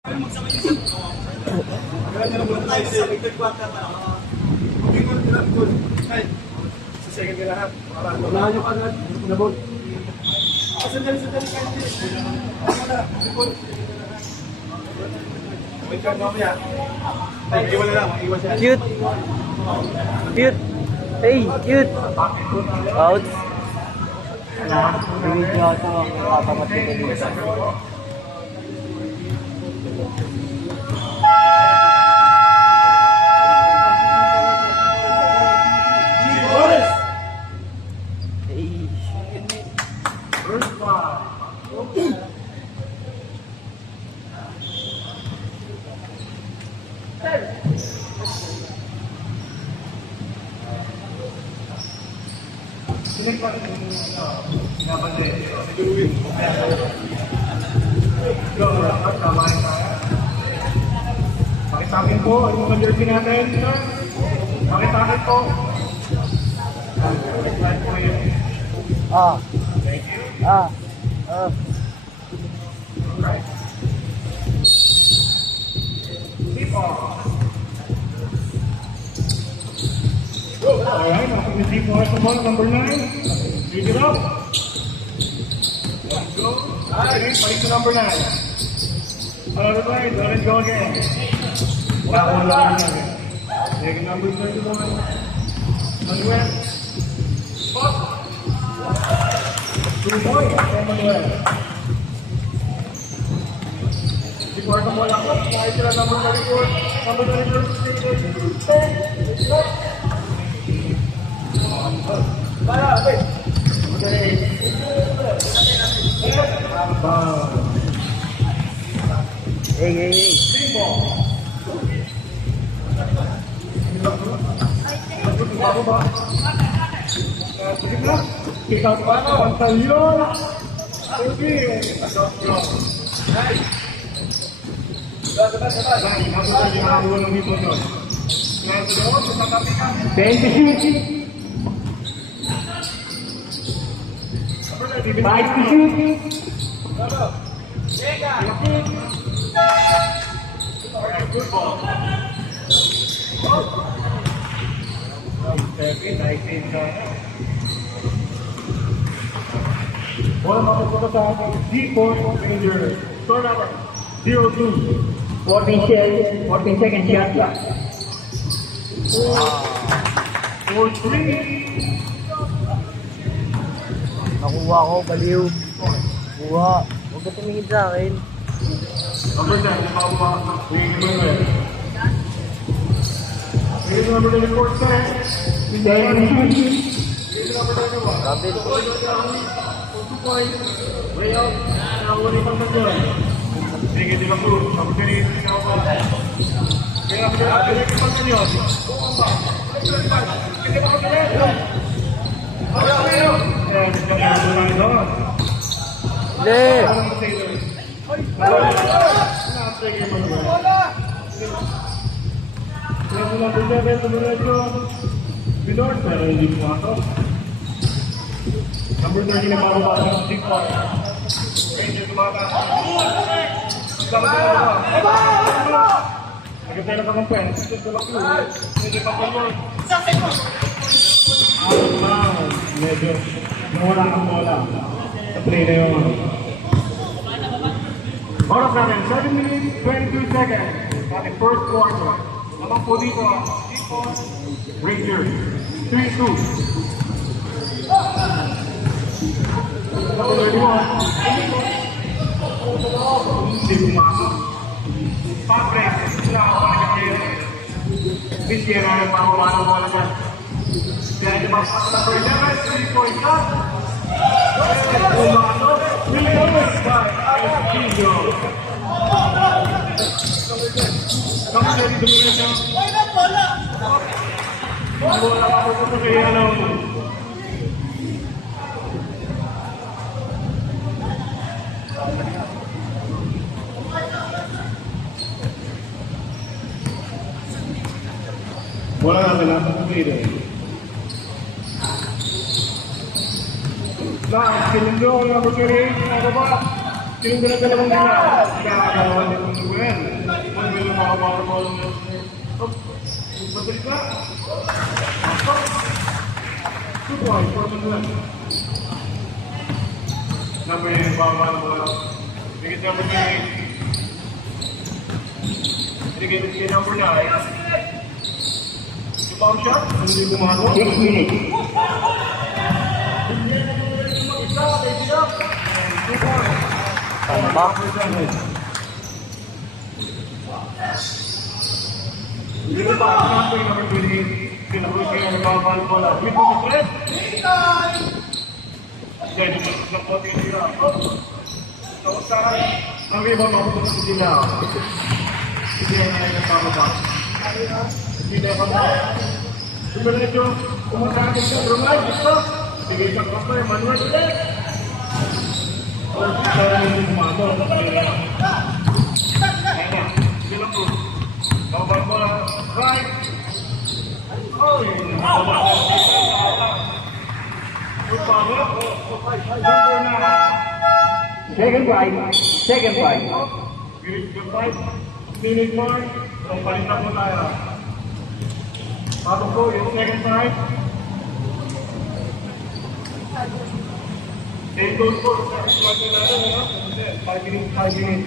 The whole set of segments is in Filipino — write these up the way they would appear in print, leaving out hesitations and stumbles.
Second ka lahat. Wala nyo agad. Nabot. Sandali kayo. Wait ka mamaya. Iwan na lang. Iwan siya. Cute. Cute. Hey, cute. Out. Video ito. Katamat kita dito. Pakitakin po, yung jersey natin. Pakitakin po. Thank you. Right. Keep on. Alright, after the deep water ball, number 9. Pick it up. Let's go. Alright, fight to number 9. Alright, let it go again. Wala again. Take number 31. Manuel. Pop. 2 points from Manuel. Before the ball ako, kahit sila number 34. Number 34. Hey. Kita paano? Ang talyon! Okay. Good ball. Bola mapupunta sa ating D4 Rangers. Score number 02. 14 seconds shot clock. 4-3. Nakuha ko, baliw. Kuha. Huwag ka tumingin sa akin. Number 10, nakakuha. Wing Manuel. Here's number 24, Sam. Here's number 21. Rapid. 2 points. Way out. Nakakuha ni Pangsajon. Sige, di ba po? Number 28, nakakuha. Kaya number 28, Pangsajon. Bumaba. Sige, Pangsajon. And it's going to be doon. Hindi. Number 7, Tumulado. Bilord, pero hindi po ako. Number 30 na mababa ng Big Pot. Ranger tumata. Nagkatay na kakampen. Ito lang po. Medyo kapalyon. Medyo nawala ang bola. Sa play na yung oras natin, 7 minutes, 22 seconds. Ating first quarter. Naman po dito, Rangers, 3-2. Number 31. Hindi pumasok. Pag-break, sila ako nag-gaya. Bisiera ng pangumano mo na dyan. Kaya di ba, number 11, 3-point shot. Pumano, Williams by Alejandro. Number 30, Domingo. Bola ako po kay ano. Bola natin ang pagkakita. Nah, Silindro, number 38, ano ba? Silindro na dalawang nila. Kaya nakawan nitong Noel. mga bola. Pabalik ka. 2 points for Manuel. Number 8, bawal bola. Bigit number 8. Bigit number 9. Foul shot, hindi gumano. 6 minutes. Tama. Hindi na pa ang number number 28. Pinabuli kayo ng bawal bola. With the threat. Then, nagpote nila. Tapos sa ang rebound mapupunta sa sila. Hindi na nagpapaba. Hindi na ba? Diretso, kumakain siya, Romay, gusto. Sige, isang kapay, Manuel ulit. O, kaya hindi kumato. Ayan na, sila po. Bawal bola, right. Oh, yun. Bawal bola. Good power. Number 9. Second fight. Second fight. Good fight. Minute mark. So, palitan mo tayo. Tapos po, yung second time. 8 goals po. 5 minutes, 5 minutes.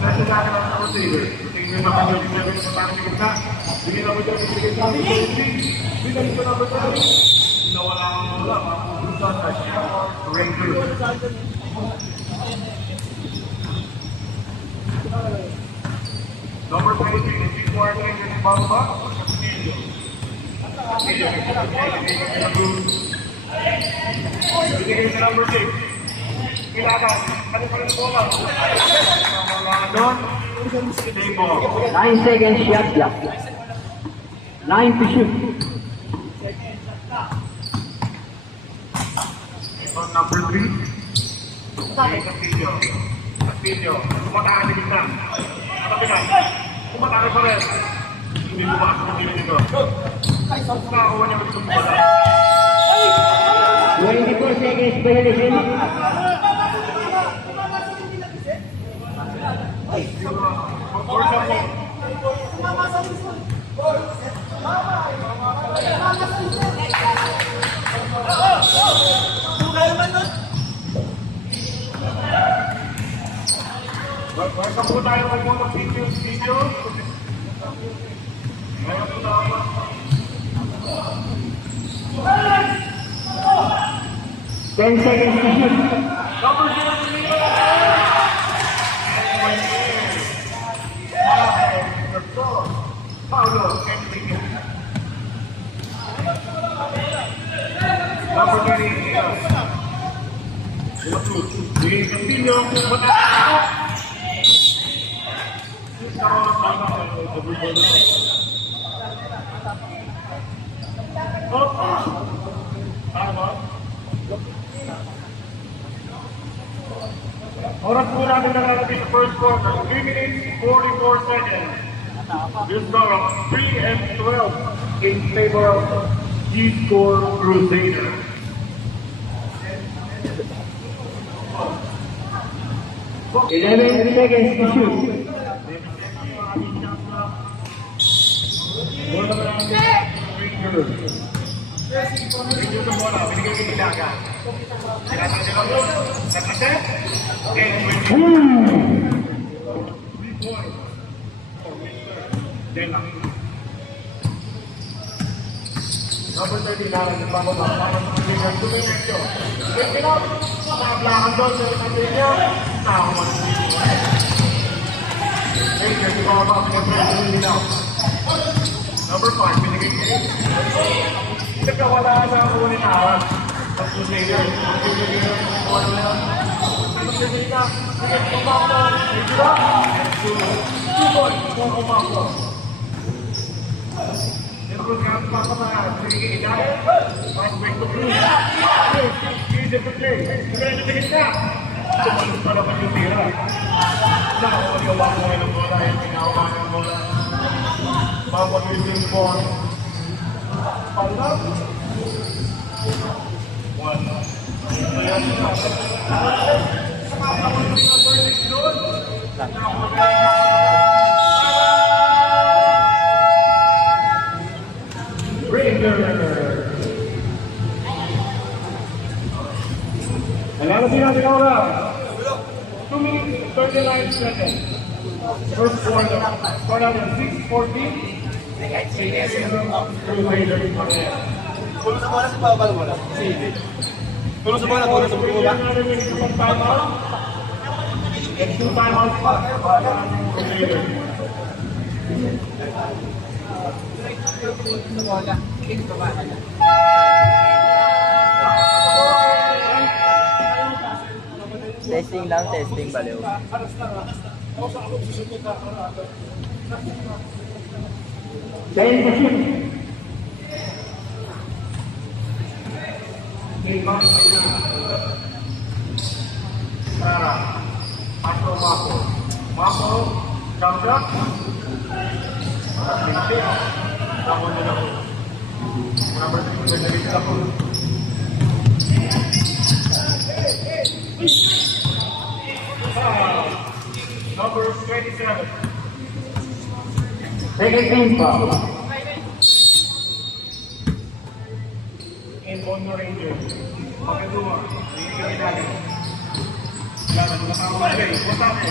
Nasa sa akin ang receiver. Tingnan mo kami yung level sa parang kita. Bigyan na mo dyan yung bigyan sa akin. Bigyan mo na ba dyan? Nawala ang wala. Mapupunta sa siya. Ranger. Number 23, si Quarter yung bamba. Castillo. Bigyan sa number 6. Kailangan. Ano pa rin bola? Doon. 9 seconds shot clock. 9 to shoot. On number 3. Castillo. Castillo. Kumataan ni Gita. Nakapitan. Kumataan pa rin. Hindi bumasok ang dito dito. Nakakuha niya gusto mo pala. 24 seconds violation. For example, welcome po tayo kay mga video. Meron po na ako. 10 seconds to shoot. Number 0. Paulo, Enrique. Number 20. Bigay Castillo. Oras po natin nakarating sa first quarter. 3 minutes, 44 seconds. This score of 3 and 12 in favor of G-Score Crusader. Eleven seconds to shoot. Rangers ang bola, binigay kay Ilaga. Sinasang sila po, nag-assess, and win. 3 points. Then, number 30 na rin, bababa, para sa Rangers, tumiretso. Then, pinap, nakablakan doon sa Rangers, nakakuha ng Rangers, bababa, pinag-presyo nila. Number 5, binigay kay nagkawala na ako ni Tara. Tapos yung later, yung wala na. Nagpapagay ka, nagpapagay ka, nagpapagay 2 points, 4 kumako. Siyempre, kaya papapaya, binigay ilay, fast break to blue. Easy to play. Kaya nabigay ka. Tumalong pa naman yung tira. Nakawag yung wako ng bola, yung pinawa ng bola. Bawat yung point. Palap, Analysis natin ang oras. 2 minutes 39 seconds. First quarter. Score natin 6-14. Tulong sa bola, sa babal mo lang. Tulong sa bola, tulong sa bola. And 2 timeouts pa. Para ang Raiders. Testing lang, testing baliw. Ten to shoot. Sarah. Paso Mako. Mako. Jump shot. Pinti. Tapos nila po. Number 3, nagdalit na po. Number 27. Second team foul. In on the Rangers. Pagkatuwa. Hindi kami natin. Yan, nakakamagay. Puntate.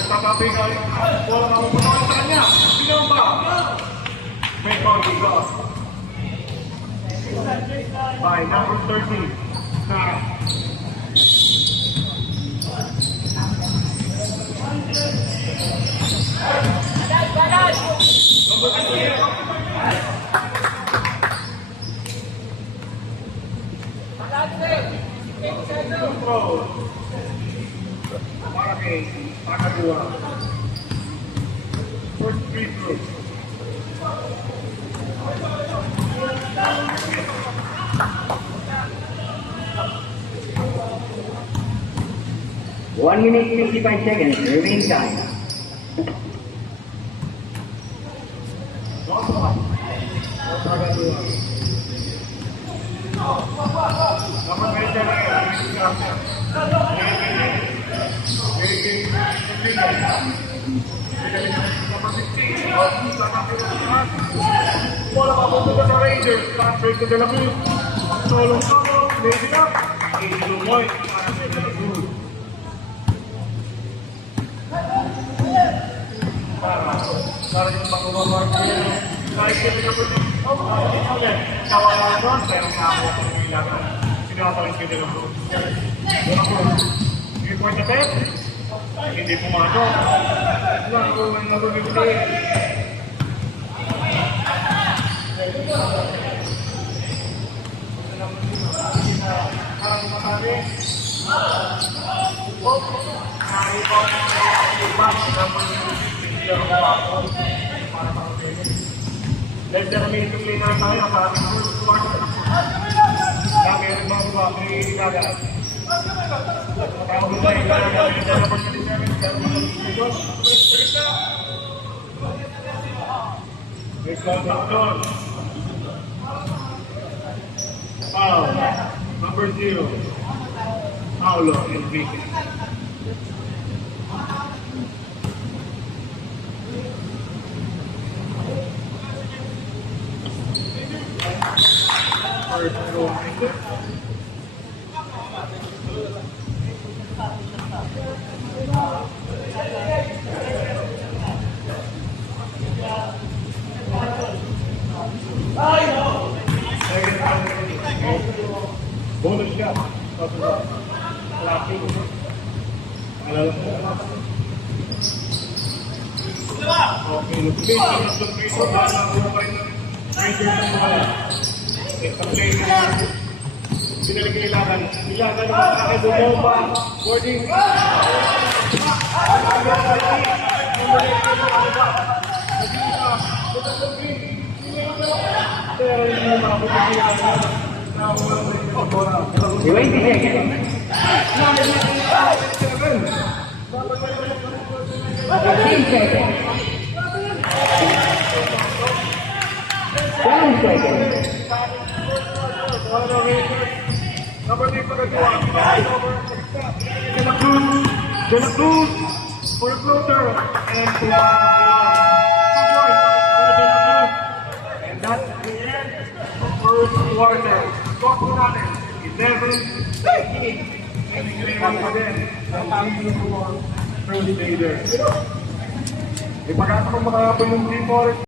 Nagtatapay ka. Wala na pupunta sa kanya. Sino ba? May bounty go. By number 13. Sarah. Control. Para kay Pagkatuwa. First free throw. One minute 55 seconds. Remaining time. Bola papunta sa Rangers. Transfer to De La Cruz. Solong solo. Lazy up. Easy to point. Para sa De La Cruz. Para yung pag-umamar kahit hindi ka pwede nawala doon pero nakakuha ko ng ilagan pinapalin ko nila bro wala ko yung point na test hindi pumasok wala ko yung nabagigili parang matari kahit po ibang let's just make the play na tayo sa ating full quarter. Dami ang mga ba, may ilaga. Tawag na ilaga, may ilaga for 27, pero mga may contact doon. Foul, number 0. Paulo Enrique. Bonus shot. Okay, pinalikilaban. Ilagan naman sa akin, Bumomba, boarding. Pero hindi mo makapulikilaban na 20 seconds. 15 seconds. 10 seconds. Number 3 pagkagawa. De La Cruz. De La Cruz for a floater. And to points for De La Cruz. And that's the end of first quarter. Score po natin. 11-18. Once again, ang Crusaders. May pagkakataon makakapon yung 3-4.